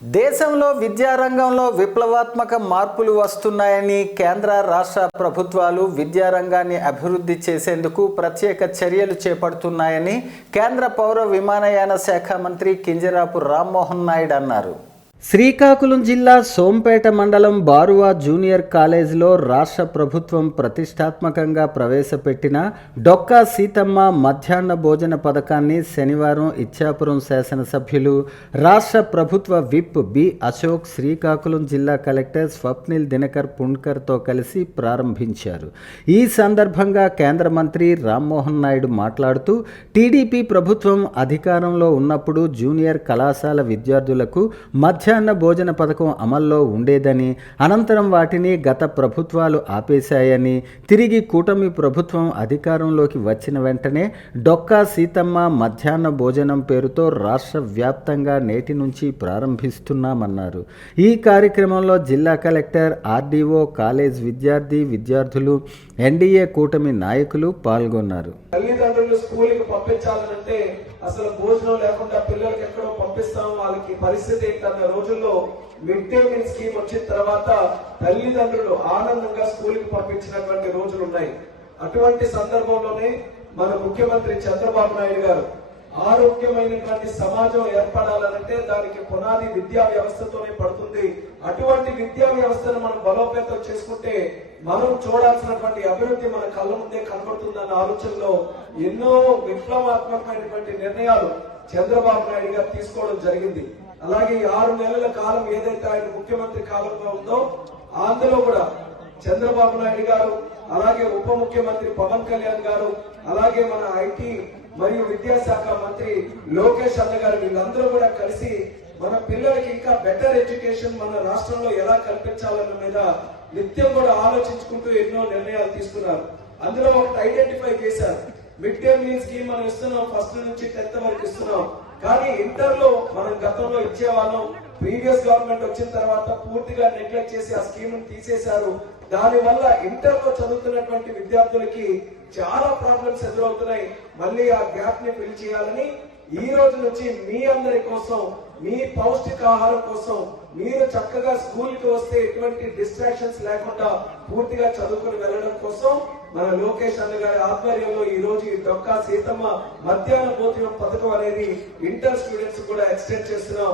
దేశంలో విద్యారంగంలో విప్లవాత్మక మార్పులు వస్తున్నాయని కేంద్ర రాష్ట్ర ప్రభుత్వాలు విద్యారంగాన్ని అభివృద్ధి చేసేందుకు ప్రత్యేక చర్యలు చేపడుతున్నాయని కేంద్ర పౌర విమానయాన శాఖ మంత్రి కింజరాపు రామ్మోహన్ నాయుడు అన్నారు. శ్రీకాకుళం జిల్లా సోంపేట మండలం బారువా జూనియర్ కాలేజీలో రాష్ట్ర ప్రభుత్వం ప్రతిష్టాత్మకంగా ప్రవేశపెట్టిన డొక్కా సీతమ్మ మధ్యాహ్న భోజన పథకాన్ని శనివారం ఇచ్చాపురం శాసనసభ్యులు రాష్ట్ర ప్రభుత్వ విప్ బి అశోక్ శ్రీకాకుళం జిల్లా కలెక్టర్ స్వప్నిల్ దినకర్ పుణ్కర్తో కలిసి ప్రారంభించారు. ఈ సందర్భంగా కేంద్ర మంత్రి రామ్మోహన్ నాయుడు మాట్లాడుతూ టీడీపీ ప్రభుత్వం అధికారంలో ఉన్నప్పుడు జూనియర్ కళాశాల విద్యార్థులకు మధ్యాహ్న భోజన పథకం అమల్లో ఉండేదని, అనంతరం వాటిని గత ప్రభుత్వాలు ఆపేశాయని, తిరిగి కూటమి ప్రభుత్వం అధికారంలోకి వచ్చిన వెంటనే డొక్కా సీతమ్మ మధ్యాహ్న భోజనం పేరుతో రాష్ట్ర వ్యాప్తంగా నేటి నుంచి ప్రారంభిస్తున్నామన్నారు. ఈ కార్యక్రమంలో జిల్లా కలెక్టర్, ఆర్డీఓ, కాలేజ్ విద్యార్థులు, ఎన్డీఏ కూటమి నాయకులు పాల్గొన్నారు. తల్లిదండ్రులు స్కూల్కి పంపించాలంటే అసలు భోజనం లేకుండా పిల్లలకి ఎక్కడో పంపిస్తాం, వాళ్ళకి పరిస్థితి ఏంటన్న రోజుల్లో మిడ్ డే మీల్ స్కీమ్ వచ్చిన తర్వాత తల్లిదండ్రులు ఆనందంగా స్కూల్కి పంపించినటువంటి రోజులు ఉన్నాయి. అటువంటి సందర్భంలోనే మన ముఖ్యమంత్రి చంద్రబాబు నాయుడు గారు ఆరోగ్యమైనటువంటి సమాజం ఏర్పడాలంటే దానికి పునాది విద్యా వ్యవస్థతోనే పడుతుంది. అటువంటి విద్యా వ్యవస్థను మనం బలోపేతం చేసుకుంటే మనం చూడాల్సినటువంటి అభివృద్ధి మన కళ్ళ ముందే కనబడుతుందన్న ఆలోచనలో ఎన్నో విప్లవాత్మకమైనటువంటి నిర్ణయాలు చంద్రబాబు నాయుడు గారు తీసుకోవడం జరిగింది. అలాగే 6 నెలల కాలం ఏదైతే ఆయన ముఖ్యమంత్రి కాలంలో ఉందో అందులో కూడా చంద్రబాబు నాయుడు గారు, అలాగే ఉప ముఖ్యమంత్రి పవన్ కళ్యాణ్ గారు, అలాగే మన ఐటీ మరియు విద్యాశాఖ మంత్రి లోకేష్ అన్న గారు, వీళ్ళందరూ కూడా కలిసి మన పిల్లలకి ఇంకా బెటర్ ఎడ్యుకేషన్ మన రాష్ట్రంలో ఎలా కల్పించాలన్న మీద నిత్యం కూడా ఆలోచించుకుంటూ ఎన్నో నిర్ణయాలు తీసుకున్నారు. అందులో ఒకటి ఐడెంటిఫై చేశారు. మిడ్ డే మీల్ స్కీమ్ మనం ఇస్తున్నాం, ఫస్ట్ నుంచి 10th వరకు ఇస్తున్నాం. కానీ ఇంటర్ లో మనం గతంలో ఇచ్చేవాళ్ళం. ప్రీవియస్ గవర్నమెంట్ వచ్చిన తర్వాత పూర్తిగా నెగ్లెక్ట్ చేసి ఆ స్కీమ్ తీసేశారు. దాని వల్ల ఇంటర్ లో చదువుతున్నటువంటి విద్యార్థులకి చాలా ప్రాబ్లమ్స్ ఎదురవుతున్నాయి. మళ్ళీ ఆ గ్యాప్ ని ఫిల్ చేయాలని ఈ రోజు నుంచి మీ అందరి కోసం, మీ పౌష్టికాహారం కోసం మీరు చక్కగా స్కూల్ కి వస్తే ఎటువంటి డిస్ట్రాక్షన్స్ లేకుండా పూర్తిగా చదువుకుని వెళ్ళడం కోసం మన లోకేష్ అన్న గారి ఆధ్వర్యంలో ఈ రోజు ఈ డొక్కా సీతమ్మ మధ్యాహ్న భోజనం పథకం అనేది ఇంటర్ స్టూడెంట్స్ కూడా ఎక్స్టెండ్ చేస్తున్నాం.